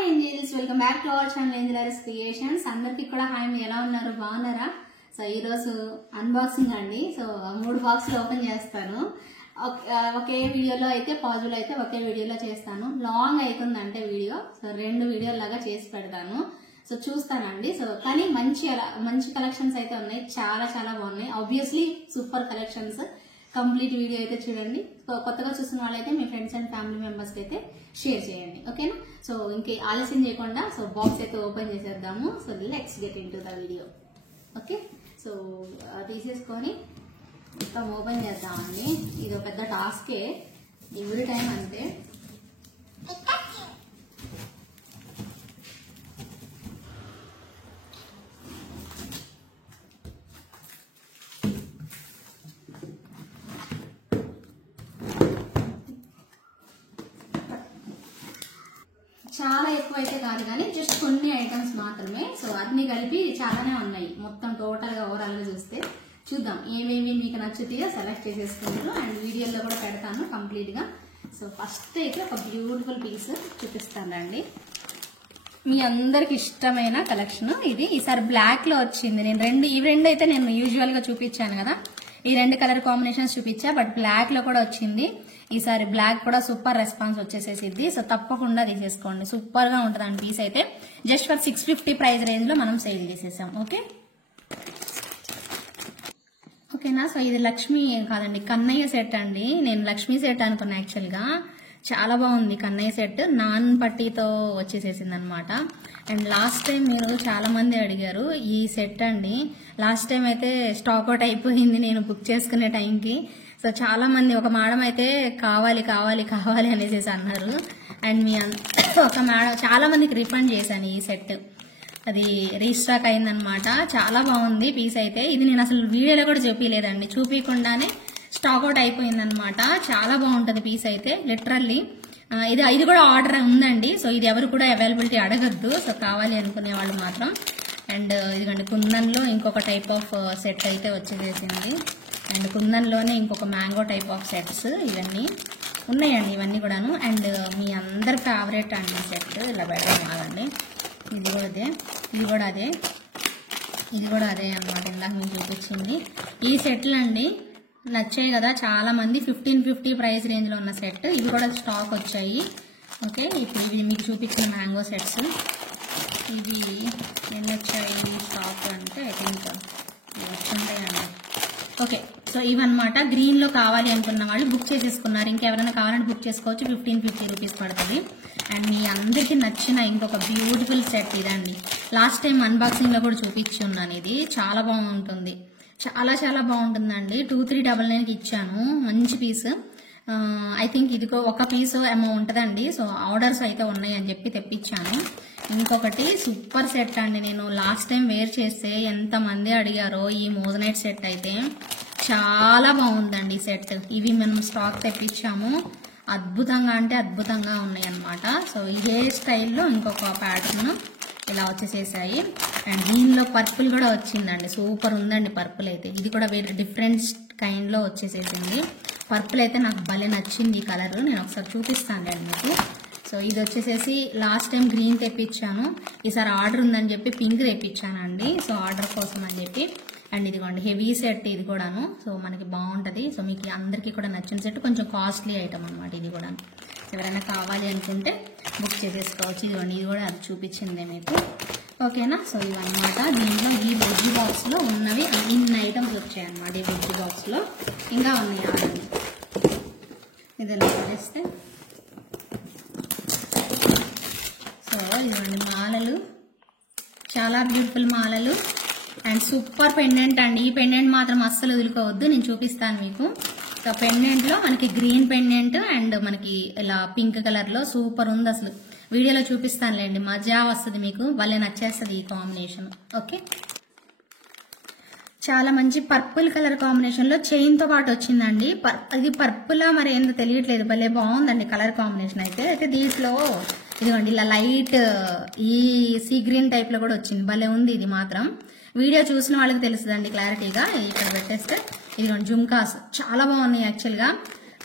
Hi angels, welcome back to our channel angelers creations. అందరికి కూడా hi, మీరు ఎలా ఉన్నారు? బాగున్నారా? సో ఈ రోజు అన్బాక్సింగ్ అండి. సో 3 బాక్సులు ఓపెన్ చేస్తాను. ఒకే వీడియోలో అయితే పాజిబుల్ అయితే ఒకే వీడియోలో చేస్తాను. లాంగ్ అవుతుందంటే వీడియో, సో 2 వీడియోల లాగా చేసి పెడతాను. సో చూస్తానండి. సో కానీ మంచి కలెక్షన్స్ అయితే ఉన్నాయి, చాలా చాలా బాగున్నాయి. Obviously super collections. Complete video అయితే చూడండి. సో కొత్తగా చూస్తున్న వాళ్ళైతే మీ ఫ్రెండ్స్ అండ్ ఫ్యామిలీ మెంబర్స్ కి అయితే షేర్ చేయండి, ఓకేనా? సో ఇంకే ఆలస్యం చేయకుండా సో బాక్స్ అయితే ఓపెన్ చేసేద్దాము. So let's get into the video. Okay, so తీసేసుకొని మొత్తం ఓపెన్ చేద్దామండి. ఇది ఒక పెద్ద టాస్కే ఎవ్రీ టైం అంతే. చాలా ఎక్కువ అయితే కాదు కానీ జస్ట్ కొన్ని ఐటమ్స్ మాత్రమే. సో అన్ని కలిపి చాలానే ఉన్నాయి. మొత్తం టోటల్ గా ఓవరాల్ గా చూస్తే చూద్దాం ఏమేమి మీకు నచ్చుతాయో సెలెక్ట్ చేసేసుకుంటారు అండ్ వీడియోలో కూడా పెడతాను కంప్లీట్ గా. సో ఫస్ట్ అయితే ఒక బ్యూటిఫుల్ పీస్ చూపిస్తానండి. మీ అందరికి ఇష్టమైన కలెక్షన్ ఇది. ఈసారి బ్లాక్ లో వచ్చింది. నేను ఈ రెండు అయితే నేను యూజువల్ గా చూపించాను కదా, ఈ 2 కలర్ కాంబినేషన్స్ చూపించా, బట్ బ్లాక్ లో కూడా వచ్చింది. ఈసారి బ్లాక్ కూడా సూపర్ రెస్పాన్స్ వచ్చేసేసిద్ది. సో తప్పకుండా తీసేసుకోండి, సూపర్ గా ఉంటుంది అండి. పీస్ అయితే జస్ట్ ఫర్ 650 ప్రైస్ రేంజ్ లో మనం సేల్ చేసేసాం. ఓకేనా? సో ఇది లక్ష్మి కాదండి, కన్నయ్య సెట్ అండి. నేను లక్ష్మీ సెట్ అనుకున్నా యాక్చువల్ గా. చాలా బాగుంది కన్నయ్య సెట్, నాన్ పట్టీతో వచ్చేసేసింది అనమాట. అండ్ లాస్ట్ టైం మీరు చాలా మంది అడిగారు ఈ సెట్ అండి. లాస్ట్ టైం అయితే స్టాక్ అవుట్ అయిపోయింది నేను బుక్ చేసుకునే టైంకి. సో చాలా మంది, ఒక మేడం అయితే కావాలి కావాలి కావాలి అనేసి అన్నారు. అండ్ ఒక మేడం చాలా మందికి రిఫండ్ చేశాను ఈ సెట్. అది రీస్టాక్ అయిందనమాట. చాలా బాగుంది పీస్ అయితే. ఇది నేను అసలు వీడియోలో కూడా చూపించలేదండి, చూపించకుండానే స్టాక్ అవుట్ అయిపోయిందనమాట. చాలా బాగుంటుంది పీస్ అయితే లిటరల్లీ. ఇది కూడా ఆర్డర్ ఉందండి. సో ఇది ఎవరు కూడా అవైలబిలిటీ అడగద్దు, సో కావాలి అనుకునే వాళ్ళు మాత్రం. అండ్ ఇదిగోండి కుందన్లో ఇంకొక టైప్ ఆఫ్ సెట్ అయితే వచ్చేసేసింది. అండ్ కుందన్లోనే ఇంకొక మ్యాంగో టైప్ ఆఫ్ సెట్స్ ఇవన్నీ ఉన్నాయండి, ఇవన్నీ కూడాను. అండ్ మీ అందరి ఫేవరెట్ అండి సెట్ ఇలా పెట్టడం కాదండి. ఇది కూడా అదే, ఇది కూడా అదే, ఇది కూడా అదే అనమాట. ఇందాక మీకు చూపించింది ఈ సెట్లు అండి. నచ్చాయి కదా చాలా మంది. 1550 ప్రైస్ రేంజ్ లో ఉన్న సెట్. ఇవి కూడా స్టాక్ వచ్చాయి. ఓకే, ఇప్పుడు ఇవి మీకు చూపించిన మ్యాంగో సెట్స్. ఇవి ఎన్ని వచ్చాయి స్టాక్ అంటే ఐ థింక్ వచ్చుంటాయండి. ఓకే, సో ఇవన్నమాట. గ్రీన్ లో కావాలి అనుకున్న వాళ్ళు బుక్ చేసేసుకున్నారు. ఇంకెవరైనా కావాలంటే బుక్ చేసుకోవచ్చు. 1550 రూపీస్ పడుతుంది. అండ్ మీ అందరికి నచ్చిన ఇంకొక బ్యూటిఫుల్ సెట్ ఇదండి. లాస్ట్ టైం అన్బాక్సింగ్ లో కూడా చూపించి ఉన్నాను. ఇది చాలా బాగుంటుంది, చాలా చాలా బాగుంటుందండి. 2399కి ఇచ్చాను. మంచి పీస్. ఐ థింక్ ఇది ఒక పీస్ ఏమో ఉంటుందండి. సో ఆర్డర్స్ అయితే ఉన్నాయి అని చెప్పి తెప్పించాను. ఇంకొకటి సూపర్ సెట్ అండి. నేను లాస్ట్ టైం వేర్ చేస్తే ఎంతమంది అడిగారో ఈ మోజనైట్ సెట్ అయితే చాలా బాగుందండి సెట్. ఇవి మనం స్టాక్ తెప్పించాము. అద్భుతంగా అంటే అద్భుతంగా ఉన్నాయి అనమాట. సో ఇదే స్టైల్లో ఇంకొక ప్యాటర్న్ ఇలా వచ్చేసేసాయి. అండ్ దీనిలో పర్పుల్ కూడా వచ్చిందండి. సూపర్ ఉందండి పర్పుల్ అయితే. ఇది కూడా వేరే డిఫరెంట్ కైండ్ లో వచ్చేసేసింది. పర్పుల్ అయితే నాకు భలే నచ్చింది ఈ కలర్. నేను ఒకసారి చూపిస్తాను మీకు. సో ఇది వచ్చేసేసి లాస్ట్ టైం గ్రీన్ తెప్పించాను, ఈసారి ఆర్డర్ ఉందని చెప్పి పింక్ తెప్పించానండి. సో ఆర్డర్ కోసం అని చెప్పి. అండ్ ఇదిగోండి హెవీ సెట్ ఇది కూడాను. సో మనకి బాగుంటది. సో మీకు అందరికీ కూడా నచ్చిన సెట్. కొంచెం కాస్ట్లీ ఐటమ్ అనమాట ఇది కూడా. ఎవరైనా కావాలి అనుకుంటే బుక్ చేసేసుకోవచ్చు. ఇదిగోండి ఇది కూడా అది చూపించిందే మీకు. ఓకేనా? సో ఇవన్నమాట. దీంట్లో ఈ వెజ్ బాక్స్ లో ఉన్నవి ఇన్ని ఐటమ్స్ వచ్చాయన్నమాట. ఈ వెజ్ బాక్స్ లో ఇంకా ఉన్నాయి ఆడండి. ఇదిలా చేస్తే సో ఇదిగోండి మాలలు, చాలా బ్యూటిఫుల్ మాలలు. అండ్ సూపర్ పెండెంట్ అండి. ఈ పెండెంట్ మాత్రం అస్సలు వదులుకోవద్దు, నేను చూపిస్తాను మీకు. సో పెండెంట్ లో మనకి గ్రీన్ పెండెంట్ అండ్ మనకి ఇలా పింక్ కలర్ లో సూపర్ ఉంది. అసలు వీడియోలో చూపిస్తానులేండి, మజా వస్తుంది మీకు, భలే నచ్చేస్తుంది ఈ కాంబినేషన్. ఓకే, చాలా మంచి పర్పుల్ కలర్ కాంబినేషన్ లో చైన్ తో పాటు వచ్చిందండి. ఇది పర్పుల్ మరి ఏందో తెలియట్లేదు, భలే బాగుందండి కలర్ కాంబినేషన్ అయితే దీంట్లో ఇదిగోండి ఇలా లైట్ ఈ సీ గ్రీన్ టైప్ లో కూడా వచ్చింది. భలే ఉంది ఇది మాత్రం. వీడియో చూసిన వాళ్ళకి తెలుస్తుందండి క్లారిటీగా. ఇక్కడ పెట్టేస్తే ఇదిగోండి జుమ్కాస్ చాలా బాగున్నాయి యాక్చువల్ గా.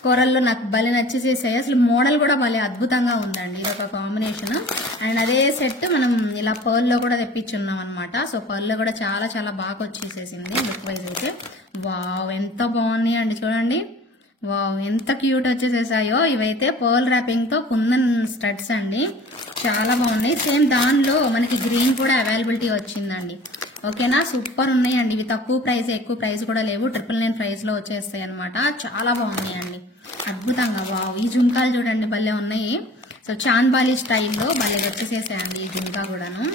కొరల్లో నాకు భలే నచ్చేసేసాయి. అసలు మోడల్ కూడా భలే అద్భుతంగా ఉందండి. ఇది ఒక కాంబినేషన్. అండ్ అదే సెట్ మనం ఇలా పర్ల్లో కూడా తెప్పించున్నాం అనమాట. సో పర్ల్లో కూడా చాలా చాలా బాగా వచ్చేసేసింది లుక్ వైజ్ అయితే. వావ్ ఎంత బాగున్నాయి అండి చూడండి. వావ్ ఎంత క్యూట్ వచ్చేసేసాయో. ఇవైతే పర్ల్ ర్యాపింగ్ తో కుందన్ స్టడ్స్ అండి, చాలా బాగున్నాయి. సేమ్ దానిలో మనకి గ్రీన్ కూడా అవైలబిలిటీ వచ్చిందండి. ఓకేనా, సూపర్ ఉన్నాయండి. ఇవి తక్కువ ప్రైస్, ఎక్కువ ప్రైస్ కూడా లేవు, 999 ప్రైస్ లో వచ్చేస్తాయి అనమాట. చాలా బాగున్నాయండి అద్భుతంగా. వావ్ ఈ జుంకాలు చూడండి భలే ఉన్నాయి. సో చాంద్బాలి స్టైల్లో భలే వచ్చేసేసాయండి ఈ జుంకా కూడాను,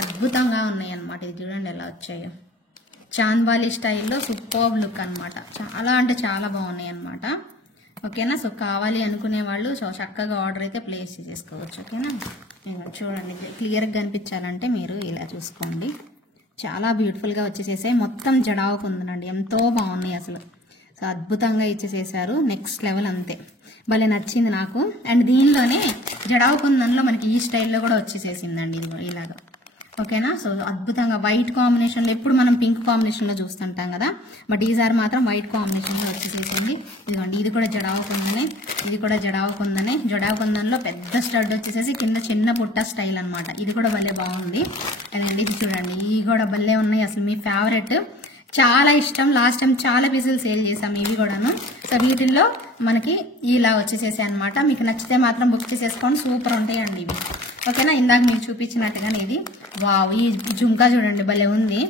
అద్భుతంగా ఉన్నాయి అనమాట. ఇది చూడండి ఎలా వచ్చాయో, చాంద్బాలి స్టైల్లో సూపర్ లుక్ అనమాట. చాలా అంటే చాలా బాగున్నాయి అనమాట. ఓకేనా, సో కావాలి అనుకునే వాళ్ళు సో చక్కగా ఆర్డర్ అయితే ప్లేస్ చేసుకోవచ్చు. ఓకేనా, చూడండి క్లియర్గా కనిపించాలంటే మీరు ఇలా చూసుకోండి. చాలా బ్యూటిఫుల్గా వచ్చేసేసాయి. మొత్తం జడావుకు ఉందండి, ఎంతో బాగున్నాయి అసలు. సో అద్భుతంగా ఇచ్చేసేసారు, నెక్స్ట్ లెవెల్ అంతే. భలే నచ్చింది నాకు. అండ్ దీనిలోనే జడావు కుందన్లో మనకి ఈ స్టైల్లో కూడా వచ్చేసేసిందండి ఇది ఇలాగా. ఓకేనా, సో అద్భుతంగా వైట్ కాంబినేషన్లో, ఎప్పుడు మనం పింక్ కాంబినేషన్లో చూస్తుంటాం కదా, బట్ ఈసారి మాత్రం వైట్ కాంబినేషన్లో వచ్చేసేసింది. ఇదిగోండి ఇది కూడా జడావు కుందనే, ఇది కూడా జడావు కుందనే. జడావు కుందన్లో పెద్ద స్టడ్ వచ్చేసేసి కింద చిన్న పుట్ట స్టైల్ అనమాట. ఇది కూడా భలే బాగుంది. అదండి ఇది చూడండి, ఇవి కూడా భలే ఉన్నాయి అసలు. మీ ఫేవరెట్, చాలా ఇష్టం. లాస్ట్ టైం చాలా పీసులు సేల్ చేసాం ఇవి కూడాను. సో వీటిల్లో మనకి ఇలా వచ్చేసేసాయి అనమాట. మీకు నచ్చితే మాత్రం బుక్ చేసేసుకోండి, సూపర్ ఉంటాయండి ఇవి. ఓకేనా, ఇందాక మీకు చూపించినట్టుగానే ఇది. వావ్ ఈ జుంకా చూడండి భలే ఉంది.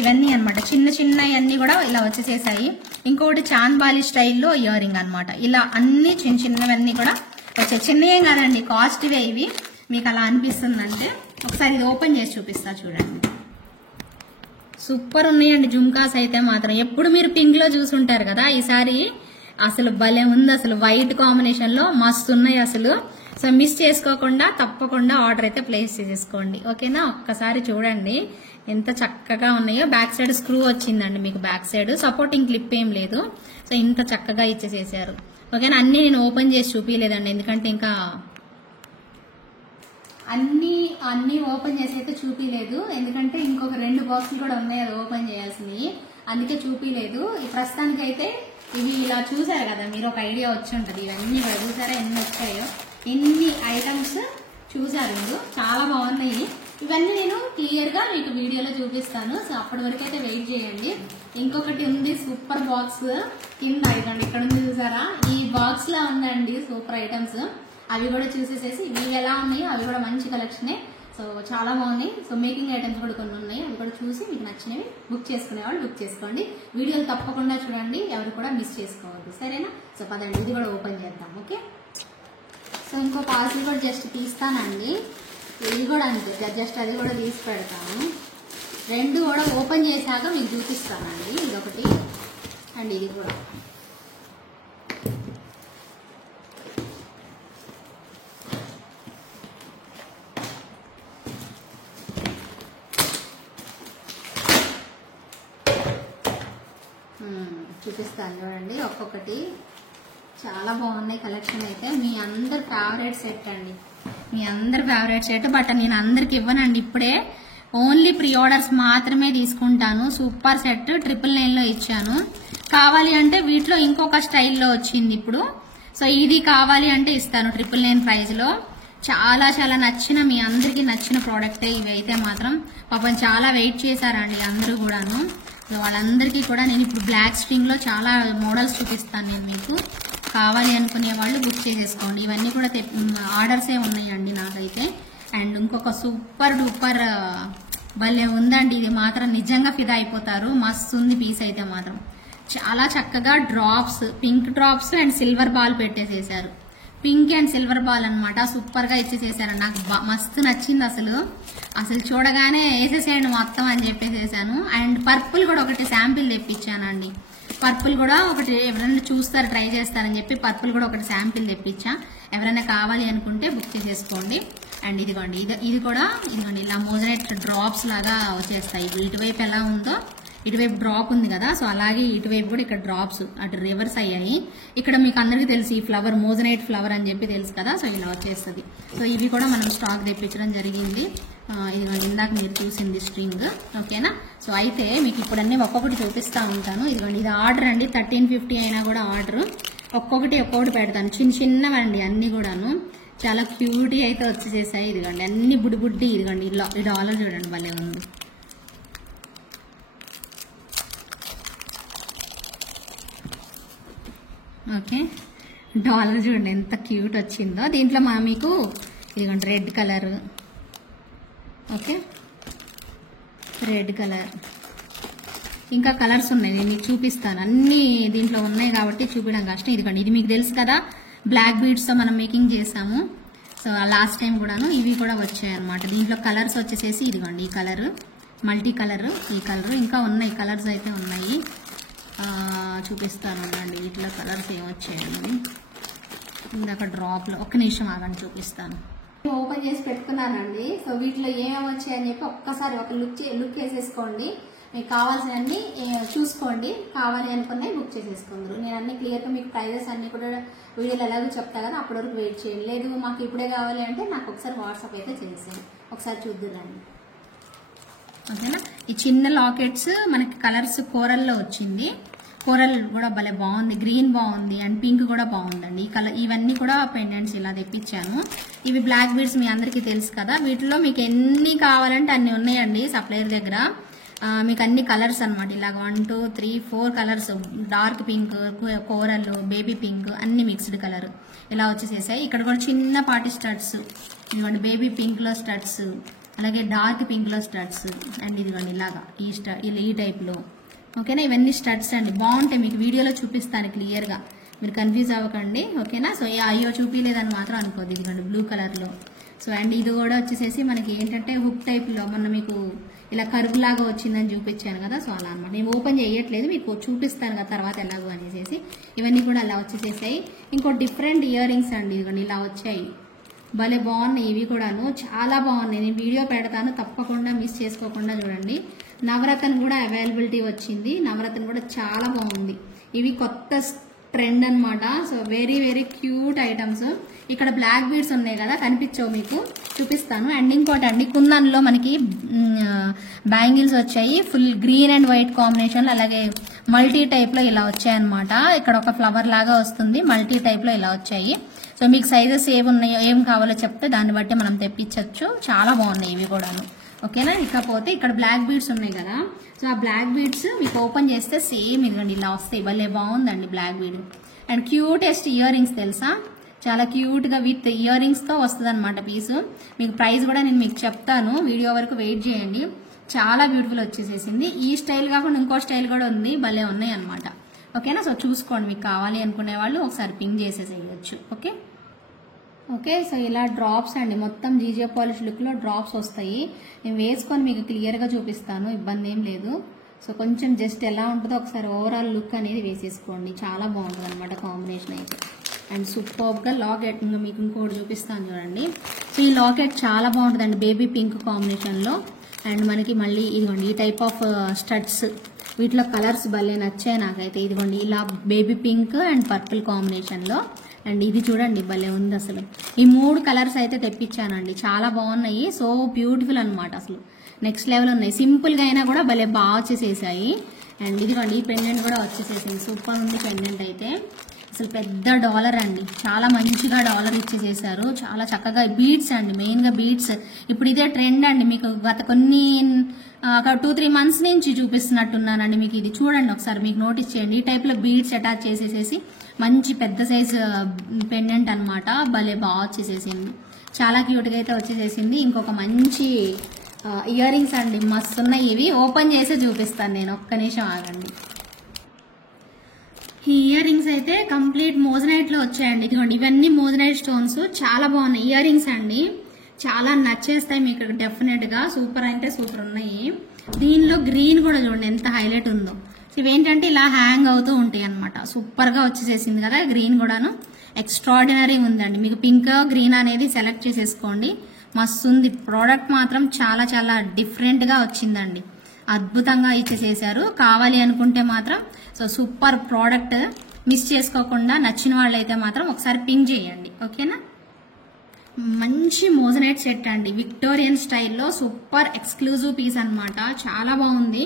ఇవన్నీ అనమాట చిన్న చిన్నవన్నీ కూడా ఇలా వచ్చేసేసాయి. ఇంకొకటి చాంద్బాలి స్టైల్లో ఇయర్ రింగ్ అనమాట. ఇలా అన్ని చిన్న చిన్నవన్నీ కూడా వచ్చాయి. చిన్నవేం కాదండి, కాస్ట్వే ఇవి. మీకు అలా అనిపిస్తుందంటే ఒకసారి ఇది ఓపెన్ చేసి చూపిస్తా చూడండి. సూపర్ ఉన్నాయండి జుంకాస్ అయితే మాత్రం. ఎప్పుడు మీరు పింక్ లో చూసుంటారు కదా, ఈసారి అసలు భలే ఉంది అసలు. వైట్ కాంబినేషన్ లో మస్తు ఉన్నాయి అసలు. సో మిస్ చేసుకోకుండా తప్పకుండా ఆర్డర్ అయితే ప్లేస్ చేసేసుకోండి. ఓకేనా, ఒక్కసారి చూడండి ఎంత చక్కగా ఉన్నాయో. బ్యాక్ సైడ్ స్క్రూ వచ్చిందండి మీకు, బ్యాక్ సైడ్ సపోర్టింగ్ క్లిప్ ఏం లేదు. సో ఇంత చక్కగా ఇచ్చేసేసారు. ఓకేనా, అన్ని నేను ఓపెన్ చేసి చూపించలేదండి, ఎందుకంటే ఇంకా అన్ని ఓపెన్ చేసి అయితే చూపించలేదు, ఎందుకంటే ఇంకొక 2 బాక్సులు కూడా ఉన్నాయి అది ఓపెన్ చేయాల్సినవి, అందుకే చూపించలేదు. ఈ ప్రస్తుతానికి అయితే ఇవి ఇలా చూసారు కదా మీరు, ఒక ఐడియా వచ్చి ఉంటుంది. ఇవన్నీ కూడా చూసారా ఎన్ని వచ్చాయో, ఎన్ని ఐటమ్స్ చూసారు మీరు, చాలా బాగున్నాయి. ఇవన్నీ నేను క్లియర్ గా మీకు వీడియోలో చూపిస్తాను. సో అప్పటి వరకు అయితే వెయిట్ చేయండి. ఇంకొకటి ఉంది సూపర్ బాక్స్ కింద, ఇదండి ఇక్కడ ఉంది చూసారా, ఈ బాక్స్ లా ఉందండి సూపర్ ఐటమ్స్. అవి కూడా చూసేసేసి ఇవి ఎలా ఉన్నాయో అవి కూడా మంచి కలెక్షనే. సో చాలా బాగున్నాయి. సో మేకింగ్ ఐటమ్స్ కూడా కొన్ని ఉన్నాయి, అవి కూడా చూసి మీకు నచ్చినవి బుక్ చేసుకునే వాళ్ళు బుక్ చేసుకోండి. వీడియోలు తప్పకుండా చూడండి, ఎవరు కూడా మిస్ చేసుకోవద్దు, సరేనా. సో పదండి ఇది కూడా ఓపెన్ చేద్దాం. ఓకే, సో ఇంకో పార్సల్ కూడా జస్ట్ తీస్తానండి. ఇది కూడా అంతే, జస్ట్ అది కూడా తీసి పెడతాను. 2 కూడా ఓపెన్ చేశాక మీకు చూపిస్తానండి. ఇదొకటి అండ్ ఇది కూడా. చూపిస్తాను చూడండి ఒక్కొక్కటి, చాలా బాగున్నాయి కలెక్షన్ అయితే. మీ అందరు ఫేవరెట్ సెట్ అండి, మీ అందరు ఫేవరెట్ సెట్. బట్ నేను అందరికి ఇవ్వనండి ఇప్పుడే, ఓన్లీ ప్రీ ఆర్డర్స్ మాత్రమే తీసుకుంటాను. సూపర్ సెట్ 999లో ఇచ్చాను. కావాలి అంటే వీటిలో ఇంకొక స్టైల్లో వచ్చింది ఇప్పుడు. సో ఇది కావాలి అంటే ఇస్తాను 999 ప్రైస్ లో. చాలా చాలా నచ్చిన, మీ అందరికి నచ్చిన ప్రోడక్టే ఇవి అయితే మాత్రం. పాపం చాలా వెయిట్ చేశారండి అందరూ కూడాను. సో వాళ్ళందరికీ కూడా నేను ఇప్పుడు బ్లాక్ స్ట్రింగ్ లో చాలా మోడల్స్ చూపిస్తాను నేను మీకు. కావాలి అనుకునే వాళ్ళు బుక్ చేసేసుకోండి. ఇవన్నీ కూడా ఆర్డర్సే ఉన్నాయండి నాకైతే. అండ్ ఇంకొక సూపర్ డూపర్ భలే ఉందండి, ఇది మాత్రం నిజంగా ఫిదా అయిపోతారు. మస్తు ఉంది పీస్ అయితే మాత్రం. చాలా చక్కగా drops, pink drops and silver ball పెట్టేసేసారు. పింక్ అండ్ సిల్వర్ బాల్ అనమాట, సూపర్ గా ఇచ్చేసేసారు. నాకు మస్తు నచ్చింది అసలు. చూడగానే వేసేసేయండి మొత్తం అని చెప్పేసేసాను. అండ్ పర్పుల్ కూడా ఒకటి శాంపిల్ తెప్పించానండి. పర్పుల్ కూడా ఒకటి ఎవరైనా చూస్తారు ట్రై చేస్తారని చెప్పి పర్పుల్ కూడా ఒకటి శాంపిల్ తెప్పించా. ఎవరైనా కావాలి అనుకుంటే బుక్ చేసేసుకోండి. అండ్ ఇదిగోండి ఇది కూడా ఇదిగోండి ఇలా మోజనైట్ డ్రాప్స్ లాగా వచ్చేస్తాయి. ఇటువైపు ఎలా ఉందో ఇటువైపు డ్రాప్ ఉంది కదా, సో అలాగే ఇటువైపు కూడా ఇక్కడ డ్రాప్స్ అటు రివర్స్ అయ్యాయి. ఇక్కడ మీకు అందరికీ తెలుసు ఈ ఫ్లవర్ మోజనైట్ ఫ్లవర్ అని చెప్పి తెలుసు కదా, సో ఇలా వచ్చేస్తుంది. సో ఇవి కూడా మనం స్టాక్ తెప్పించడం జరిగింది. ఇదిగోండి ఇందాక మీరు చూసింది స్ట్రింగ్. ఓకేనా, సో అయితే మీకు ఇప్పుడు అన్ని ఒక్కొక్కటి చూపిస్తూ ఉంటాను. ఇదిగోండి ఇది ఆర్డర్ అండి, 1350 అయినా కూడా ఆర్డర్. ఒక్కొక్కటి పెడతాను, చిన్న చిన్నవండి అన్ని కూడాను. చాలా క్యూట్ అయితే వచ్చేసేసాయి. ఇదిగోండి అన్ని బుడ్డి ఇదిగోండి ఈ డాలర్ చూడండి భలే ఉంది. ఓకే, డాలర్ చూడండి ఎంత క్యూట్ వచ్చిందో. దీంట్లో మీకు ఇదిగోండి red colour, okay red colour, ఇంకా కలర్స్ ఉన్నాయి, నేను మీకు చూపిస్తాను. అన్ని దీంట్లో ఉన్నాయి కాబట్టి చూపించడం కష్టం. ఇదిగోండి ఇది మీకు తెలుసు కదా, బ్లాక్ బీడ్స్తో మనం మేకింగ్ చేసాము. సో లాస్ట్ టైం కూడాను ఇవి కూడా వచ్చాయి అనమాట. దీంట్లో కలర్స్ వచ్చేసేసి ఇదిగోండి ఈ కలర్, మల్టీ కలర్, ఈ కలర్, ఇంకా ఉన్నాయి కలర్స్ అయితే ఉన్నాయి. చూపిస్తాను ఉండండి. వీటిలో కలర్స్ ఏమొచ్చాయండి ఇందాక డ్రాప్లో. ఒక్క నిమిషం ఆగండి చూపిస్తాను. ఓపెన్ చేసి పెట్టుకున్నానండి. సో వీటిలో ఏమేమి వచ్చాయని చెప్పి ఒక్కసారి ఒక లుక్ వేసేసుకోండి. మీకు కావాల్సినవన్నీ చూసుకోండి, కావాలి అనుకున్నాయి బుక్ చేసేసుకుందరు. నేను అన్ని క్లియర్గా మీకు ప్రైజెస్ అన్ని కూడా వీడియోలో ఎలాగో చెప్తా కదా, అప్పటి వరకు వెయిట్ చేయండి. లేదు మాకు ఇప్పుడే కావాలి అంటే నాకు ఒకసారి వాట్సాప్ అయితే చేసేయండి, ఒకసారి చూద్దురండి. ఓకేనా, ఈ చిన్న లాకెట్స్ మనకి కలర్స్ కోరల్లో వచ్చింది. కోరల్ కూడా భలే బాగుంది, గ్రీన్ బాగుంది అండ్ పింక్ కూడా బాగుందండి. ఈ కలర్ ఇవన్నీ కూడా పెండెంట్స్ ఇలా తెప్పించాను. ఇవి బ్లాక్ బీడ్స్ మీ అందరికీ తెలుసు కదా. వీటిలో మీకు ఎన్ని కావాలంటే అన్ని ఉన్నాయండి సప్లయర్ దగ్గర. మీకు అన్ని కలర్స్ అనమాట, ఇలాగ 1 2 3 4 colours, dark pink, coral, baby pink, అన్ని మిక్స్డ్ కలర్ ఇలా వచ్చేసేసాయి. ఇక్కడ కూడా చిన్న పార్టీ స్టడ్స్, ఇదిగోండి బేబీ పింక్ లో స్టడ్స్, అలాగే డార్క్ పింక్ లో స్టడ్స్, అండ్ ఇదిగోండి ఇలాగా ఈ టైప్ లో. ఓకేనా, ఇవన్నీ స్టడ్స్ అండి, బాగుంటాయి. మీకు వీడియోలో చూపిస్తాను క్లియర్గా, మీరు కన్ఫ్యూజ్ అవ్వకండి. ఓకేనా, సో అయ్యో చూపించలేదని మాత్రం అనుకోద్ది. ఇదిగోండి బ్లూ కలర్లో. సో అండ్ ఇది కూడా వచ్చేసేసి మనకి ఏంటంటే హుక్ టైప్లో, మొన్న మీకు ఇలా కర్వ్ లాగా వచ్చిందని చూపించాను కదా, సో అలా అనమాట. నేను ఓపెన్ చేయట్లేదు, మీకు చూపిస్తాను కదా తర్వాత ఎలాగో అనేసి. ఇవన్నీ కూడా అలా వచ్చేసేసాయి. ఇంకో డిఫరెంట్ ఇయర్ రింగ్స్ అండి, ఇదిగోండి ఇలా వచ్చాయి, భలే బాగున్నాయి. ఇవి కూడాను చాలా బాగున్నాయి. నేను వీడియో పెడతాను, తప్పకుండా మిస్ చేసుకోకుండా చూడండి. నవరత్న కూడా అవైలబిలిటీ వచ్చింది, నవరత్న కూడా చాలా బాగుంది. ఇవి కొత్త ట్రెండ్ అనమాట. So very very cute items. ఇక్కడ బ్లాక్ బీడ్స్ ఉన్నాయి కదా, కనిపించవు మీకు, చూపిస్తాను. అండ్ ఇంకోటి అండి, కుందన్లో మనకి బ్యాంగిల్స్ వచ్చాయి, full green and white combination, అలాగే మల్టీ టైప్లో ఇలా వచ్చాయన్నమాట. ఇక్కడ ఒక ఫ్లవర్ లాగా వస్తుంది, మల్టీ టైప్లో ఇలా వచ్చాయి. సో మీకు సైజెస్ ఏమున్నాయో ఏం కావాలో చెప్తే దాన్ని బట్టి మనం తెప్పించవచ్చు. చాలా బాగున్నాయి ఇవి కూడాను. ఓకేనా, ఇకపోతే ఇక్కడ బ్లాక్ బీడ్స్ ఉన్నాయి కదా, సో ఆ బ్లాక్ బీడ్స్ మీకు ఓపెన్ చేస్తే సేమ్ ఇదిగోండి ఇలా వస్తాయి. భలే బాగుందండి black bead. And cutest earrings తెలుసా, చాలా క్యూట్గా విత్ ఇయర్ రింగ్స్తో వస్తుంది అనమాట పీసు. మీకు ప్రైస్ కూడా నేను మీకు చెప్తాను, వీడియో వరకు వెయిట్ చేయండి. చాలా బ్యూటిఫుల్ వచ్చేసేసింది. ఈ స్టైల్ కాకుండా ఇంకో స్టైల్ కూడా ఉంది, భలే ఉన్నాయి అనమాట. ఓకేనా, సో చూసుకోండి, మీకు కావాలి అనుకునే వాళ్ళు ఒకసారి పింగ్ చేసేసేయచ్చు. ఓకే, సో ఇలా డ్రాప్స్ అండి, మొత్తం జీజే పాలిష్ లుక్లో డ్రాప్స్ వస్తాయి. నేను వేసుకొని మీకు క్లియర్గా చూపిస్తాను, ఇబ్బంది ఏం లేదు. సో కొంచెం జస్ట్ ఎలా ఉంటుందో ఒకసారి ఓవరాల్ లుక్ అనేది వేసేసుకోండి, చాలా బాగుంటుంది అనమాట కాంబినేషన్ అయితే. అండ్ సూపర్గా లాకెట్, ఇంకా మీకు ఇంకోటి చూపిస్తాను చూడండి. సో ఈ లాకెట్ చాలా బాగుంటుందండి, బేబీ పింక్ కాంబినేషన్లో. అండ్ మనకి మళ్ళీ ఇదిగోండి ఈ టైప్ ఆఫ్ స్టడ్స్, వీటిలో కలర్స్ భలే నచ్చాయి నాకైతే. ఇదిగోండి ఇలా బేబీ పింక్ అండ్ పర్పుల్ కాంబినేషన్లో. అండ్ ఇది చూడండి భలే ఉంది అసలు. ఈ 3 కలర్స్ అయితే తెప్పించానండి, చాలా బాగున్నాయి. సో బ్యూటిఫుల్ అనమాట, అసలు నెక్స్ట్ లెవెల్ ఉన్నాయి. సింపుల్గా అయినా కూడా భలే బాగా వచ్చేసేసాయి. అండ్ ఇదిగోండి ఈ పెండెంట్ కూడా వచ్చేసేసింది, సూపర్ ఉంది పెండెంట్ అయితే. అసలు పెద్ద డాలర్ అండి, చాలా మంచిగా డాలర్ ఇచ్చేసేసారు, చాలా చక్కగా. బీడ్స్ అండి, మెయిన్గా బీడ్స్ ఇప్పుడు ఇదే ట్రెండ్ అండి. మీకు గత కొన్ని ఒక 2-3 మంత్స్ నుంచి చూపిస్తున్నట్టున్నానండి. మీకు ఇది చూడండి ఒకసారి, మీకు నోటీస్ చేయండి. ఈ టైప్లో బీడ్స్ అటాచ్ చేసేసేసి మంచి పెద్ద సైజ్ పెండెంట్ అనమాట, భలే బాగా వచ్చేసేసింది, చాలా క్యూట్గా అయితే వచ్చేసేసింది. ఇంకొక మంచి ఇయర్ రింగ్స్ అండి, మస్తు ఉన్నాయి. ఇవి ఓపెన్ చేసి చూపిస్తాను నేను, ఒక్క నిమిషం ఆగండి. ఈ ఇయర్ రింగ్స్ అయితే కంప్లీట్ మోజనైట్లో వచ్చాయండి. ఇదిగోండి ఇవన్నీ మోజనైట్ స్టోన్స్, చాలా బాగున్నాయి ఇయర్ రింగ్స్ అండి, చాలా నచ్చేస్తాయి మీకు డెఫినెట్గా. సూపర్ అంటే సూపర్ ఉన్నాయి. దీనిలో గ్రీన్ కూడా చూడండి ఎంత హైలైట్ ఉందో. ఇవేంటంటే ఇలా హ్యాంగ్ అవుతూ ఉంటాయి అనమాట, సూపర్గా వచ్చేసేసింది కదా. గ్రీన్ కూడాను ఎక్స్ట్రాడినరీ ఉందండి. మీకు పింక్ గ్రీన్ అనేది సెలెక్ట్ చేసేసుకోండి, మస్తు ఉంది. ప్రోడక్ట్ మాత్రం చాలా చాలా డిఫరెంట్గా వచ్చిందండి, అద్భుతంగా ఇచ్చేసేసారు. కావాలి అనుకుంటే మాత్రం సో సూపర్ ప్రోడక్ట్, మిస్ చేసుకోకుండా నచ్చిన వాళ్ళైతే మాత్రం ఒకసారి పింగ్ చేయండి. ఓకేనా, మంచి మోజనైట్ సెట్ అండి, విక్టోరియన్ స్టైల్లో సూపర్ ఎక్స్క్లూజివ్ పీస్ అనమాట, చాలా బాగుంది.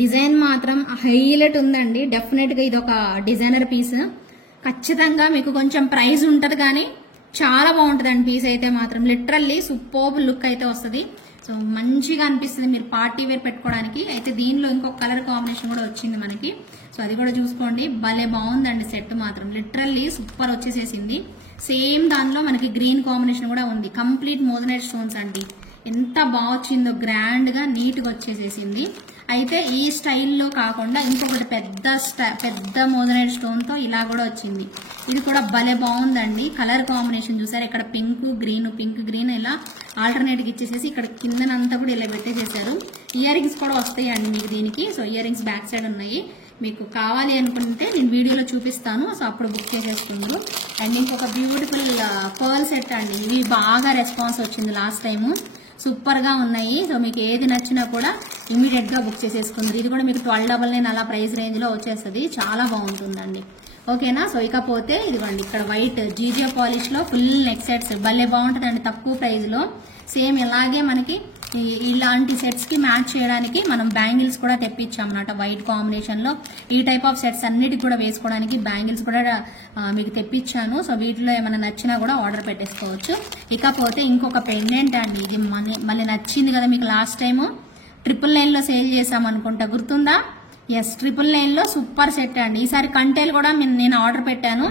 డిజైన్ మాత్రం హైలైట్ ఉందండి, డెఫినెట్గా ఇది ఒక డిజైనర్ పీస్. ఖచ్చితంగా మీకు కొంచెం ప్రైస్ ఉంటది కానీ చాలా బాగుంటుందండి పీస్ అయితే మాత్రం. లిటరల్లీ సూపర్బ్ లుక్ అయితే వస్తుంది. సో మంచిగా అనిపిస్తుంది మీరు పార్టీ వేర్ పెట్టుకోవడానికి. అయితే దీనిలో ఇంకొక కలర్ కాంబినేషన్ కూడా వచ్చింది మనకి. సో అది కూడా చూసుకోండి, భలే బాగుందండి సెట్ మాత్రం. Literally super వచ్చేసేసింది. సేమ్ దానిలో మనకి గ్రీన్ కాంబినేషన్ కూడా ఉంది. కంప్లీట్ మోజనైట్ స్టోన్స్ అండి. ఎంత బాగా వచ్చిందో, గ్రాండ్ గా నీట్ గా వచ్చేసేసింది. అయితే ఈ స్టైల్లో కాకుండా ఇంకొకటి పెద్ద మోజనైట్ స్టోన్ తో ఇలా కూడా వచ్చింది. ఇది కూడా భలే బాగుందండి. కలర్ కాంబినేషన్ చూసారు, ఇక్కడ పింక్ గ్రీన్ ఇలా ఆల్టర్నేట్ గా ఇచ్చేసేసి ఇక్కడ కిందనంతా కూడా ఇలా పెట్టేసేసారు. ఇయర్ రింగ్స్ కూడా వస్తాయండి మీకు దీనికి. So ear rings back side ఉన్నాయి. మీకు కావాలి అనుకుంటే నేను వీడియోలో చూపిస్తాను. సో అప్పుడు బుక్ చేసేసుకుందరు. అండ్ ఇంకొక బ్యూటిఫుల్ పర్ల్ సెట్ అండి. ఇవి బాగా రెస్పాన్స్ వచ్చింది లాస్ట్ టైము. సూపర్ గా ఉన్నాయి. సో మీకు ఏది నచ్చినా కూడా ఇమీడియట్ గా బుక్ చేసేసుకుందరు. ఇది కూడా మీకు 1299 అలా ప్రైస్ రేంజ్ లో వచ్చేస్తుంది. చాలా బాగుంటుందండి. ఓకేనా. సో ఇకపోతే ఇదిగోండి, ఇక్కడ వైట్ జీజే పాలిష్ లో ఫుల్ నెక్ సెట్స్ భలే బాగుంటుందండి తక్కువ ప్రైస్ లో. సేమ్ ఇలాగే మనకి ఇలాంటి సెట్స్ కి మ్యాచ్ చేయడానికి మనం బ్యాంగిల్స్ కూడా తెప్పించాం అన్నమాట. వైట్ కాంబినేషన్ లో ఈ టైప్ ఆఫ్ సెట్స్ అన్నిటికి కూడా వేసుకోవడానికి బ్యాంగిల్స్ కూడా మీకు తెప్పించాను. సో వీటిలో ఏమైనా నచ్చినా కూడా ఆర్డర్ పెట్టేసుకోవచ్చు. ఇకపోతే ఇంకొక పెండెంట్ అండి. ఇది మళ్ళీ నచ్చింది కదా మీకు. లాస్ట్ టైం 999 లో సేల్ చేసాం అనుకుంటా, గుర్తుందా? ఎస్, 999 లో సూపర్ సెట్ అండి. ఈసారి కంటేలు కూడా నేను ఆర్డర్ పెట్టాను.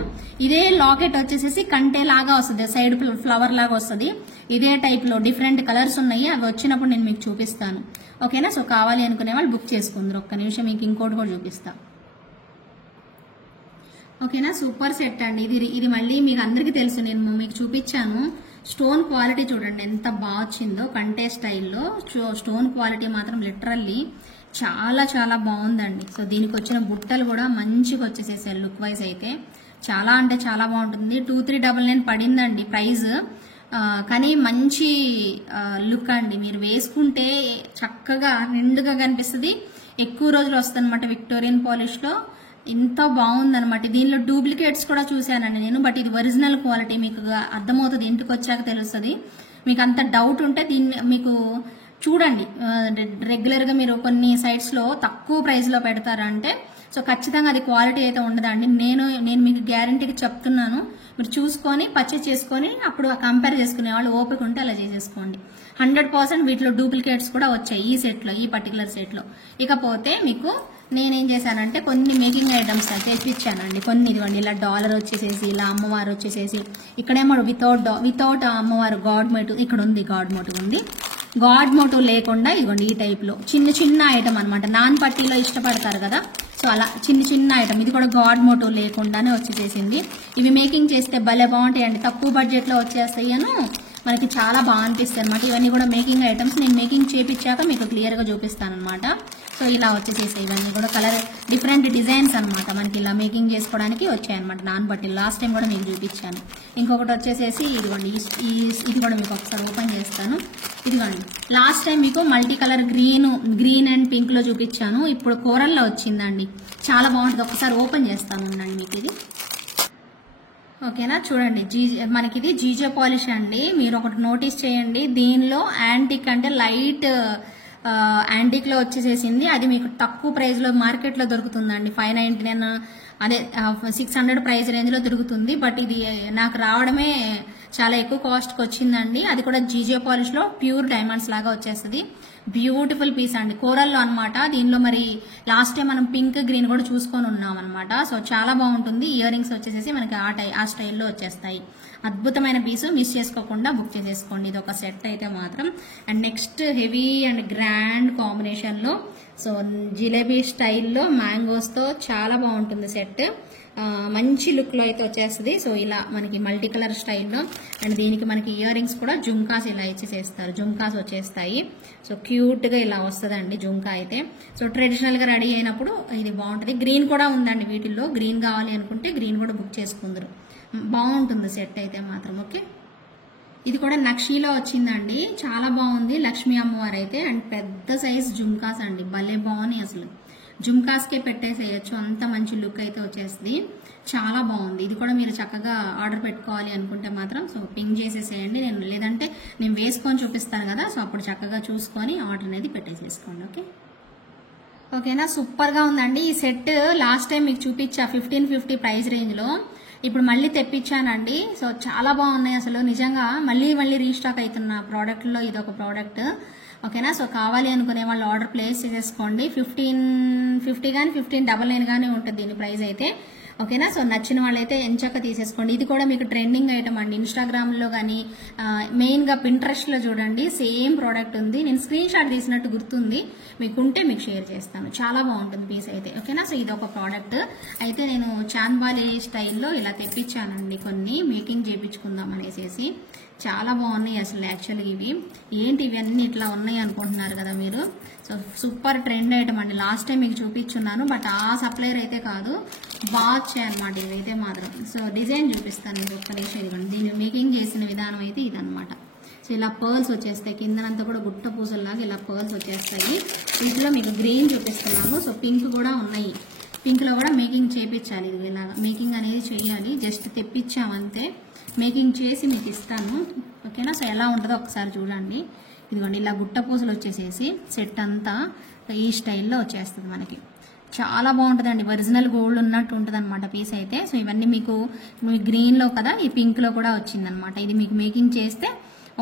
ఇదే లాకెట్ వచ్చేసేసి కంటే లాగా వస్తుంది, సైడ్ ఫ్లవర్ లాగా వస్తుంది. ఇదే టైప్ లో డిఫరెంట్ కలర్స్ ఉన్నాయి. అవి వచ్చినప్పుడు నేను మీకు చూపిస్తాను. ఓకేనా. సో కావాలి అనుకునే వాళ్ళు బుక్ చేసుకుందరు. ఒక్క నిమిషం మీకు ఇంకోటి కూడా చూపిస్తా. ఓకేనా. సూపర్ సెట్ అండి. ఇది మళ్ళీ మీకు అందరికీ తెలుసు, నేను మీకు చూపించాను. స్టోన్ క్వాలిటీ చూడండి ఎంత బాగా వచ్చిందో. కంటే స్టైల్లో స్టోన్ క్వాలిటీ మాత్రం లిటరల్లీ చాలా చాలా బాగుందండి. సో దీనికి వచ్చిన బుట్టలు కూడా మంచిగా వచ్చేసేసారు. లుక్ వైజ్ అయితే చాలా అంటే చాలా బాగుంటుంది. 2399 పడిందండి ప్రైస్. కానీ మంచి లుక్ అండి. మీరు వేసుకుంటే చక్కగా నిండుగా కనిపిస్తుంది. ఎక్కువ రోజులు వస్తుంది అనమాట. విక్టోరియన్ పాలిష్ లో ఎంత బాగుందనమాట. దీనిలో డూప్లికేట్స్ కూడా చూశానండి నేను. బట్ ఇది ఒరిజినల్ క్వాలిటీ మీకు అర్థమవుతుంది, ఇంటికి వచ్చాక తెలుస్తుంది. మీకు అంత డౌట్ ఉంటే దీన్ని మీకు చూడండి. రెగ్యులర్ గా మీరు కొన్ని సైట్స్ లో తక్కువ ప్రైస్ లో పెడతారంటే సో ఖచ్చితంగా అది క్వాలిటీ అయితే ఉండదండి. నేను మీకు గ్యారంటీకి చెప్తున్నాను. మీరు చూసుకొని పర్చేస్ చేసుకొని అప్పుడు కంపేర్ చేసుకునే వాళ్ళు ఓపిక ఉంటే అలా చేసేసుకోండి. 100% వీటిలో డూప్లికేట్స్ కూడా వచ్చాయి ఈ సెట్ లో, ఈ పర్టికులర్ సెట్ లో. ఇకపోతే మీకు నేనేం చేశానంటే కొన్ని మేకింగ్ ఐటమ్స్ తెప్పించానండి. కొన్ని ఇదిగోండి, ఇలా డాలర్ వచ్చేసేసి, ఇలా అమ్మవారు వచ్చేసేసి, ఇక్కడేమో వితౌట్ అమ్మవారు గాడ్ మోటివ్ ఇక్కడ ఉంది. గాడ్ మోటివ్ ఉంది. గాడ్ మోటివ్ లేకుండా ఇదిగోండి ఈ టైప్ లో చిన్న ఐటమ్ అనమాట. నాన్ పట్టీలో ఇష్టపడతారు కదా, సో అలా చిన్న ఐటమ్. ఇది కూడా గాడ్ మోటివ్ లేకుండానే వచ్చేసేసింది. ఇవి మేకింగ్ చేస్తే భలే బాగుంటాయండి. తక్కువ బడ్జెట్ లో వచ్చేస్తాయి మనకి చాలా బాగా అనిపిస్తాయి అనమాట. ఇవన్నీ కూడా మేకింగ్ ఐటమ్స్. నేను మేకింగ్ చేపించాక మీకు క్లియర్ గా చూపిస్తాను అనమాట. సో ఇలా వచ్చేసేసి ఇవన్నీ కూడా కలర్ డిఫరెంట్ డిజైన్స్ అనమాట. మనకి ఇలా మేకింగ్ చేసుకోవడానికి వచ్చాయన్నమాట నాన్ బట్టి. లాస్ట్ టైం కూడా మీకు చూపించాను. ఇంకొకటి వచ్చేసేసి ఇదిగోండి, ఇది కూడా మీకు ఒకసారి ఓపెన్ చేస్తాను. ఇదిగోండి, లాస్ట్ టైం మీకు multi colour green and pink లో చూపించాను. ఇప్పుడు కోరల్లో వచ్చిందండి. చాలా బాగుంటుంది. ఒకసారి ఓపెన్ చేస్తాను ఉండండి మీకు ఇది. ఓకేనా. చూడండి, మనకి ఇది జీజే పాలిష్ అండి. మీరు ఒకటి నోటీస్ చేయండి, దీనిలో యాంటిక్ అంటే లైట్ యాంటిక్ లో వచ్చేసేసింది. అది మీకు తక్కువ ప్రైస్ లో మార్కెట్ లో దొరుకుతుందండి. 599 అదే 600 ప్రైస్ రేంజ్ లో దొరుకుతుంది. బట్ ఇది నాకు రావడమే చాలా ఎక్కువ కాస్ట్ కి వచ్చిందండి. అది కూడా జీజే పాలిష్ లో ప్యూర్ డైమండ్స్ లాగా వచ్చేస్తుంది. బ్యూటిఫుల్ పీస్ అండి, కోరల్లో అనమాట. దీనిలో మరి లాస్ట్ టైం మనం పింక్ గ్రీన్ కూడా చూసుకొని ఉన్నాం అనమాట. సో చాలా బాగుంటుంది. ఇయర్ రింగ్స్ వచ్చేసేసి మనకి ఆ స్టైల్లో వచ్చేస్తాయి. అద్భుతమైన పీసు, మిస్ చేసుకోకుండా బుక్ చేసేసుకోండి. ఇది ఒక సెట్ అయితే మాత్రం. And next heavy and grand combination లో, సో జిలేబీ స్టైల్లో మ్యాంగోస్ తో చాలా బాగుంటుంది సెట్. మంచి లుక్ లో అయితే వచ్చేస్తుంది. సో ఇలా మనకి మల్టీ కలర్ స్టైల్లో. అండ్ దీనికి మనకి ఇయర్ రింగ్స్ కూడా జుమ్కాస్ ఇలా ఇచ్చేసేస్తారు. జుమ్కాస్ వచ్చేస్తాయి. సో క్యూట్ గా ఇలా వస్తుందండి జుమ్కా అయితే. సో ట్రెడిషనల్ గా రెడీ అయినప్పుడు ఇది బాగుంటుంది. గ్రీన్ కూడా ఉందండి వీటిల్లో. గ్రీన్ కావాలి అనుకుంటే గ్రీన్ కూడా బుక్ చేసుకుందరు. బాగుంటుంది సెట్ అయితే మాత్రం. ఓకే, ఇది కూడా నక్షీలో వచ్చిందండి. చాలా బాగుంది. లక్ష్మీ అమ్మవారు అయితే. అండ్ పెద్ద సైజ్ జుమ్కాస్ అండి, భలే బాగున్నాయి. అసలు జుమ్కాస్కే పెట్టేసేయచ్చు, అంత మంచి లుక్ అయితే వచ్చేస్తుంది. చాలా బాగుంది. ఇది కూడా మీరు చక్కగా ఆర్డర్ పెట్టుకోవాలి అనుకుంటే మాత్రం సో పింక్ చేసేసేయండి. లేదంటే నేను వేసుకొని చూపిస్తాను కదా, సో అప్పుడు చక్కగా చూసుకొని ఆర్డర్ అనేది పెట్టేసేసుకోండి. ఓకేనా. సూపర్ గా ఉందండి ఈ సెట్. లాస్ట్ టైం మీకు చూపించా 1550 ప్రైస్ రేంజ్ లో. ఇప్పుడు మళ్ళీ తెప్పించానండి. సో చాలా బాగున్నాయి అసలు నిజంగా. మళ్ళీ మళ్ళీ రీస్టాక్ అవుతున్న ప్రోడక్ట్లో ఇదొక ప్రోడక్ట్. ఓకేనా. సో కావాలి అనుకునే వాళ్ళు ఆర్డర్ ప్లేస్ చేసేసుకోండి. 1550 కానీ 1599 కానీ ఉంటుంది దీని ప్రైస్ అయితే. ఓకేనా. సో నచ్చిన వాళ్ళైతే ఎంచక్క తీసేసుకోండి. ఇది కూడా మీకు ట్రెండింగ్ ఐటమ్ అండి. ఇన్స్టాగ్రామ్లో కానీ మెయిన్గా పింట్రెస్ట్లో చూడండి సేమ్ ప్రోడక్ట్ ఉంది. నేను స్క్రీన్ షాట్ తీసినట్టు గుర్తుంది, మీకుంటే మీకు షేర్ చేస్తాను. చాలా బాగుంటుంది పీస్ అయితే. ఓకేనా. సో ఇది ఒక ప్రోడక్ట్ అయితే నేను చాంద్బాలి స్టైల్లో ఇలా తెప్పించానండి. కొన్ని మేకింగ్ చేయించుకుందాం అనేసి. చాలా బాగున్నాయి అసలు యాక్చువల్గా ఇవి. ఏంటి ఇవన్నీ ఇట్లా ఉన్నాయి అనుకుంటున్నారు కదా మీరు. సో సూపర్ ట్రెండ్ ఐటమ్ అండి. లాస్ట్ టైం మీకు చూపించున్నాను, బట్ ఆ సప్లైర్ అయితే కాదు, బాగా వచ్చాయి అనమాట ఇవైతే మాత్రం. సో డిజైన్ చూపిస్తాను మీకు ఒక్క నిమిషం. ఇదిగోండి దీన్ని మేకింగ్ చేసిన విధానం అయితే ఇదనమాట. సో ఇలా పర్ల్స్ వచ్చేస్తాయి, కిందనంతా కూడా గుట్ట పూసల్లాగా ఇలా పర్ల్స్ వచ్చేస్తాయి. వీటిలో మీకు గ్రీన్ చూపిస్తున్నాను. సో పింక్ కూడా ఉన్నాయి. పింక్లో కూడా మేకింగ్ చేయించాలి. ఇది ఇలా మేకింగ్ అనేది చేయాలి. జస్ట్ తెప్పించామంతే, మేకింగ్ చేసి మీకు ఇస్తాను. ఓకేనా. సో ఎలా ఉంటుందో ఒకసారి చూడండి. ఇదిగోండి ఇలా గుట్ట పూసలు వచ్చేసేసి సెట్ అంతా ఈ స్టైల్లో వచ్చేస్తుంది మనకి. చాలా బాగుంటుందండి. ఒరిజినల్ గోల్డ్ ఉన్నట్టు ఉంటుంది అనమాట పీస్ అయితే. సో ఇవన్నీ మీకు గ్రీన్లో కదా, ఈ పింక్లో కూడా వచ్చిందనమాట. ఇది మీకు మేకింగ్ చేస్తే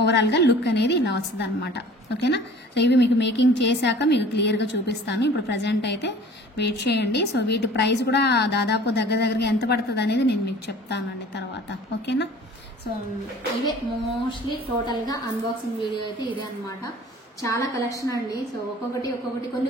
ఓవరాల్గా లుక్ అనేది ఇలా వస్తుంది అనమాట. ఓకేనా. సో ఇవి మీకు మేకింగ్ చేశాక మీకు క్లియర్గా చూపిస్తాను. ఇప్పుడు ప్రజెంట్ అయితే వెయిట్ చేయండి. సో వీటి ప్రైస్ కూడా దాదాపు దగ్గరగా ఎంత పడుతుంది అనేది నేను మీకు చెప్తానండి తర్వాత. ఓకేనా. సో ఇవే మోస్ట్లీ టోటల్గా అన్బాక్సింగ్ వీడియో అయితే ఇదే అనమాట. చాలా కలెక్షన్ అండి. సో ఒక్కొక్కటి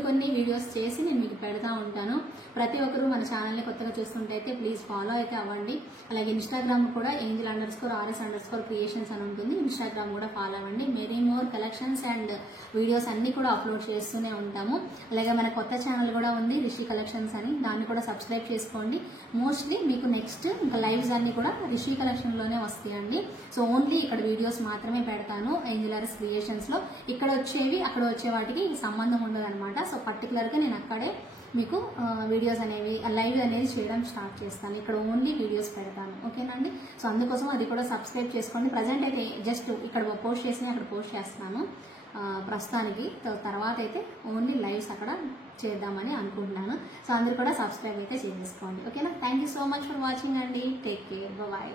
కొన్ని వీడియోస్ చేసి నేను మీకు పెడతా ఉంటాను. ప్రతి ఒక్కరు మన ఛానల్ని కొత్తగా చూస్తుంటే అయితే ప్లీజ్ ఫాలో అయితే అవ్వండి. అలాగే ఇన్స్టాగ్రామ్ కూడా angel_rs_creations అని ఉంటుంది. ఇన్స్టాగ్రామ్ కూడా ఫాలో అవ్వండి. మెరీ మోర్ కలెక్షన్స్ అండ్ వీడియోస్ అన్ని కూడా అప్లోడ్ చేస్తూనే ఉంటాము. అలాగే మన కొత్త ఛానల్ కూడా ఉంది రిషి కలెక్షన్స్ అని, దాన్ని కూడా సబ్స్క్రైబ్ చేసుకోండి. మోస్ట్లీ మీకు నెక్స్ట్ ఇంకా లైవ్స్ అన్ని కూడా రిషి కలెక్షన్లోనే వస్తాయండి. సో ఓన్లీ ఇక్కడ వీడియోస్ మాత్రమే పెడతాను angel_rs creationsలో. ఇక్కడ వచ్చేవి అక్కడ వచ్చే వాటికి సంబంధం ఉండదు అనమాట. సో పర్టికులర్గా నేను అక్కడే మీకు వీడియోస్ అనేవి లైవ్ అనేది చేయడం స్టార్ట్ చేస్తాను. ఇక్కడ ఓన్లీ వీడియోస్ పెడతాను. ఓకేనండి. సో అందుకోసం అది కూడా సబ్స్క్రైబ్ చేసుకోండి. ప్రజెంట్ అయితే జస్ట్ ఇక్కడ పోస్ట్ చేసి అక్కడ పోస్ట్ చేస్తున్నాను ప్రస్తుతానికి. తర్వాత అయితే ఓన్లీ లైవ్స్ అక్కడ చేద్దామని అనుకుంటున్నాను. సో అందరూ కూడా సబ్స్క్రైబ్ అయితే చేసేసుకోండి. ఓకేనా. Thank you so much for watching అండి. Take care. బాయ్.